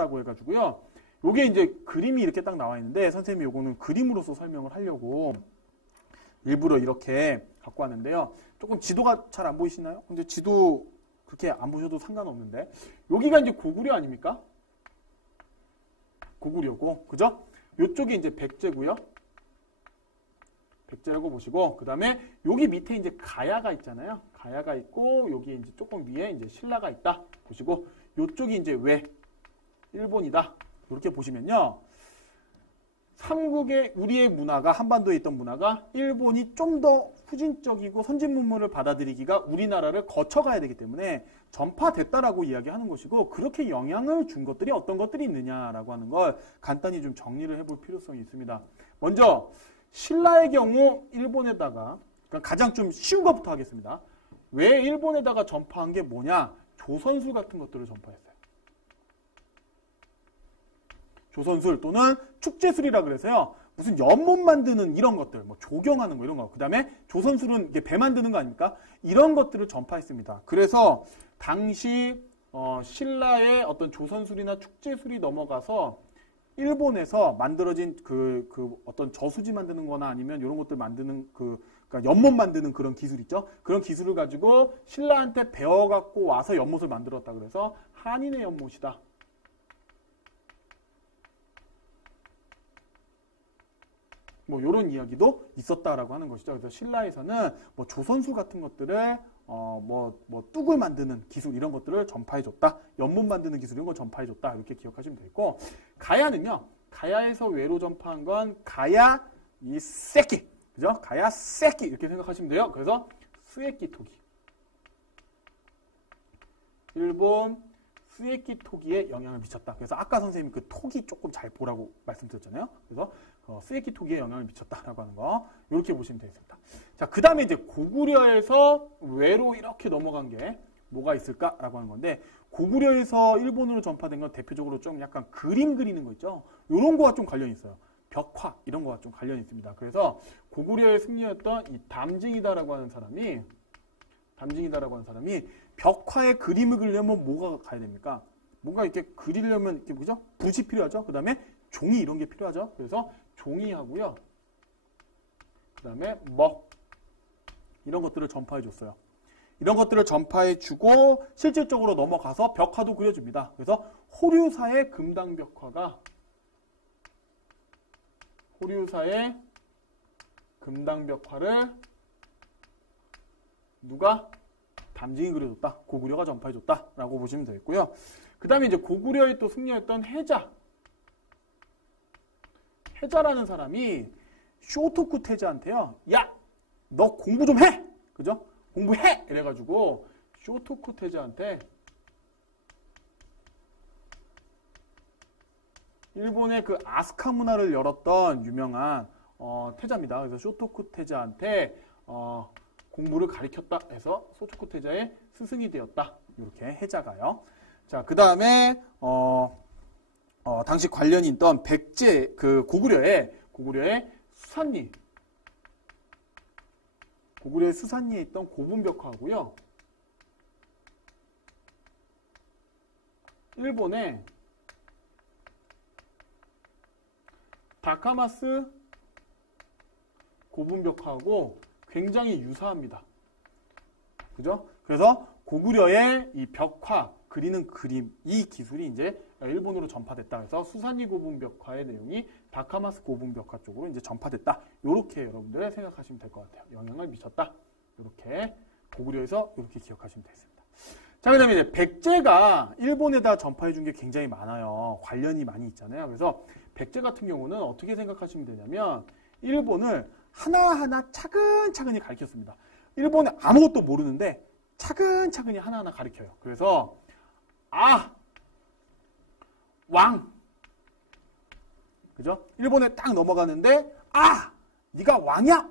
미쳤다고 해가지고요. 요게 이제 그림이 이렇게 딱 나와 있는데 선생님이 요거는 그림으로서 설명을 하려고 일부러 이렇게 갖고 왔는데요. 조금 지도가 잘 안 보이시나요? 근데 지도 그렇게 안 보셔도 상관없는데 여기가 이제 고구려 아닙니까? 고구려고, 그죠? 요쪽이 이제 백제고요. 백제라고 보시고, 그 다음에 여기 밑에 이제 가야가 있잖아요. 가야가 있고, 여기 이제 조금 위에 이제 신라가 있다 보시고, 요쪽이 이제 왜 일본이다. 이렇게 보시면요. 삼국의 우리의 문화가, 한반도에 있던 문화가 일본이 좀 더 후진적이고 선진 문물을 받아들이기가 우리나라를 거쳐가야 되기 때문에 전파됐다라고 이야기하는 것이고, 그렇게 영향을 준 것들이 어떤 것들이 있느냐라고 하는 걸 간단히 좀 정리를 해볼 필요성이 있습니다. 먼저 신라의 경우 일본에다가, 그러니까 가장 좀 쉬운 것부터 하겠습니다. 왜 일본에다가 전파한 게 뭐냐? 조선술 같은 것들을 전파했어요. 조선술 또는 축제술이라 그래서요. 무슨 연못 만드는 이런 것들, 뭐 조경하는 거 이런 거. 그 다음에 조선술은 이게 배 만드는 거 아닙니까? 이런 것들을 전파했습니다. 그래서 당시 신라의 어떤 조선술이나 축제술이 넘어가서 일본에서 만들어진 그 어떤 저수지 만드는 거나 아니면 이런 것들 만드는 그러니까 연못 만드는 그런 기술 있죠? 그런 기술을 가지고 신라한테 배워갖고 와서 연못을 만들었다. 그래서 한인의 연못이다. 뭐 이런 이야기도 있었다라고 하는 것이죠. 그래서 신라에서는 뭐 조선술 같은 것들을 뭐 뚝을 만드는 기술 이런 것들을 전파해줬다. 연못 만드는 기술 이런 걸 전파해줬다. 이렇게 기억하시면 되겠고, 가야는요. 가야에서 외로 전파한 건 가야 이 새끼, 그죠? 가야 새끼 이렇게 생각하시면 돼요. 그래서 스에키 토기, 일본 스에키 토기에 영향을 미쳤다. 그래서 아까 선생님이 그 토기 조금 잘 보라고 말씀드렸잖아요. 그래서 스에키 토기에 영향을 미쳤다라고 하는 거 이렇게 보시면 되겠습니다. 자, 그 다음에 이제 고구려에서 외로 이렇게 넘어간 게 뭐가 있을까라고 하는 건데, 고구려에서 일본으로 전파된 건 대표적으로 좀 약간 그림 그리는 거 있죠. 이런 거와 좀 관련이 있어요. 벽화 이런 거와 좀 관련이 있습니다. 그래서 고구려의 승리였던 이 담징이다라고 하는 사람이 벽화에 그림을 그리려면 뭐가 가야 됩니까? 뭔가 이렇게 그리려면 이렇게 뭐죠? 붓이 필요하죠. 그 다음에 종이 이런 게 필요하죠. 그래서 종이하고요. 그 다음에 이런 것들을 전파해 줬어요. 이런 것들을 전파해 주고 실질적으로 넘어가서 벽화도 그려줍니다. 그래서 호류사의 금당벽화가 금당벽화를 누가? 담징이 그려줬다. 고구려가 전파해줬다. 라고 보시면 되겠고요. 그 다음에 이제 고구려의 또 승려였던 해자라는 사람이 쇼토쿠 태자한테요. 야! 너 공부 좀 해! 그죠? 공부해! 이래가지고 쇼토쿠 태자한테 일본의 그 아스카 문화를 열었던 유명한 태자입니다. 그래서 쇼토쿠 태자한테 공부를 가르쳤다 해서 쇼토쿠 태자의 스승이 되었다. 이렇게 해자가요. 자, 그 다음에 당시 관련이 있던 백제 그 고구려의 수산리, 고구려의 수산리에 있던 고분벽화하고요. 일본의 다카마스 고분벽화하고 굉장히 유사합니다. 그죠? 그래서 고구려의 이 벽화, 그리는 그림, 이 기술이 이제 일본으로 전파됐다. 그래서 수산리 고분벽화의 내용이 다카마스 고분벽화 쪽으로 이제 전파됐다. 이렇게 여러분들 생각하시면 될 것 같아요. 영향을 미쳤다. 이렇게 고구려에서 이렇게 기억하시면 되겠습니다. 자, 그 다음에 이제 백제가 일본에다 전파해 준 게 굉장히 많아요. 관련이 많이 있잖아요. 그래서 백제 같은 경우는 어떻게 생각하시면 되냐면 일본을 하나하나 차근차근히 가르쳤습니다. 일본에 아무것도 모르는데 차근차근히 하나하나 가르쳐요. 그래서 왕, 그죠? 일본에 딱 넘어가는데 네가 왕이야?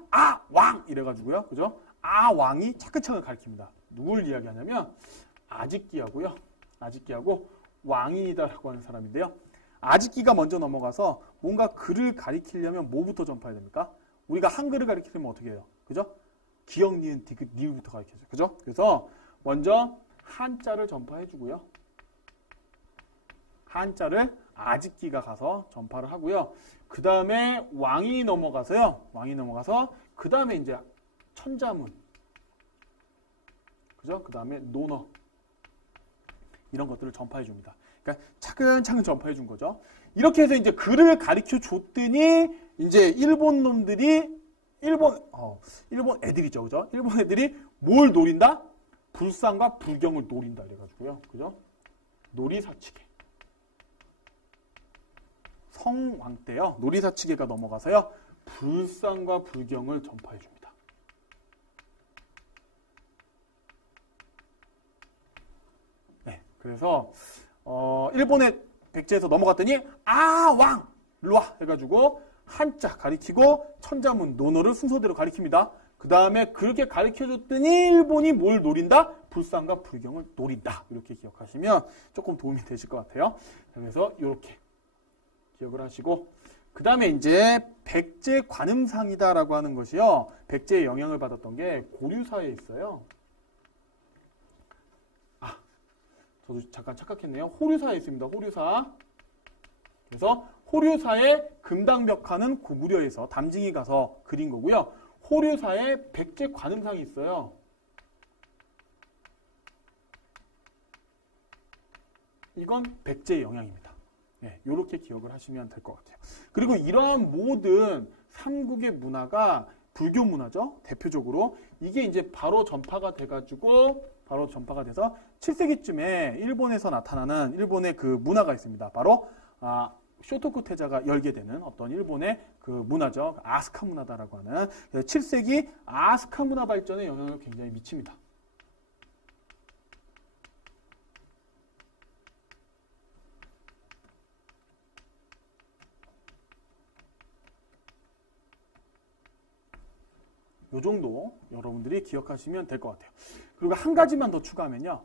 왕 이래가지고요. 그죠? 왕이 차근차근 가르칩니다. 누굴 이야기하냐면 아직기하고 왕인이다라고 하는 사람인데요. 아직기가 먼저 넘어가서 뭔가 글을 가리키려면 뭐부터 전파해야 됩니까? 우리가 한글을 가리키려면 어떻게 해요? 그죠? 기역, 니은, 디귿, 리을부터 가르쳐줘요. 그죠? 그래서 먼저 한자를 전파해주고요. 한자를 아직기가 가서 전파를 하고요. 그 다음에 왕이 넘어가서 그 다음에 이제 천자문, 그죠? 그 다음에 논어 이런 것들을 전파해 줍니다. 그러니까 차근차근 전파해 준 거죠. 이렇게 해서 이제 글을 가르쳐 줬더니 이제 일본 놈들이 일본 애들이죠, 그죠? 일본 애들이 뭘 노린다? 불상과 불경을 노린다 이래가지고요, 그죠? 놀이사치계. 성왕 때요, 놀이사치계가 넘어가서요, 불상과 불경을 전파해 줍니다. 네, 그래서 일본의 백제에서 넘어갔더니 왕 일로 와 해가지고 한자 가리키고 천자문 논어를 순서대로 가리킵니다. 그 다음에 그렇게 가르쳐줬더니 일본이 뭘 노린다? 불상과 불경을 노린다. 이렇게 기억하시면 조금 도움이 되실 것 같아요. 그래서 이렇게 기억을 하시고, 그 다음에 이제 백제 관음상이다라고 하는 것이요, 백제의 영향을 받았던 게 고류사에 있어요. 저도 잠깐 착각했네요. 호류사에 있습니다. 호류사. 그래서 호류사의 금당벽화는 고구려에서 담징이 가서 그린 거고요. 호류사에 백제 관음상이 있어요. 이건 백제의 영향입니다. 네, 이렇게 기억을 하시면 될 것 같아요. 그리고 이러한 모든 삼국의 문화가 불교 문화죠. 대표적으로 이게 이제 바로 전파가 돼서 7세기쯤에 일본에서 나타나는 일본의 그 문화가 있습니다. 바로 쇼토쿠 태자가 열게 되는 어떤 일본의 그 문화죠. 아스카 문화다라고 하는 7세기 아스카 문화 발전에 영향을 굉장히 미칩니다. 요 정도 여러분들이 기억하시면 될 것 같아요. 그리고 한 가지만 더 추가하면요,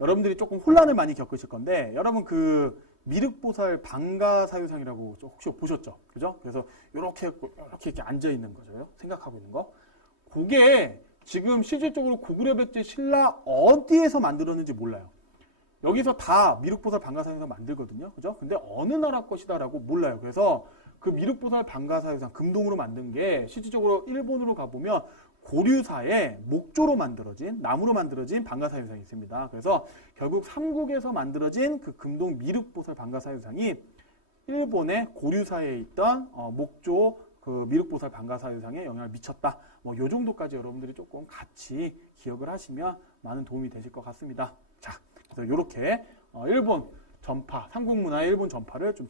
여러분들이 조금 혼란을 많이 겪으실 건데, 여러분 그 미륵보살 방가사유상이라고 혹시 보셨죠? 그죠? 그래서 이렇게 앉아 있는 거죠. 생각하고 있는 거. 그게 지금 실질적으로 고구려 백제 신라 어디에서 만들었는지 몰라요. 여기서 다 미륵보살 방가사유상 만들거든요. 그죠? 근데 어느 나라 것이다라고 몰라요. 그래서 그 미륵보살 방가사유상 금동으로 만든 게 실질적으로 일본으로 가보면 고류사의 목조로 만들어진, 나무로 만들어진 방가사유상이 있습니다. 그래서 결국 삼국에서 만들어진 그 금동 미륵보살 방가사유상이 일본의 고류사에 있던 목조 그 미륵보살 방가사유상에 영향을 미쳤다. 뭐 요 정도까지 여러분들이 조금 같이 기억을 하시면 많은 도움이 되실 것 같습니다. 자, 그래서 이렇게 일본 전파, 삼국문화의 일본 전파를 좀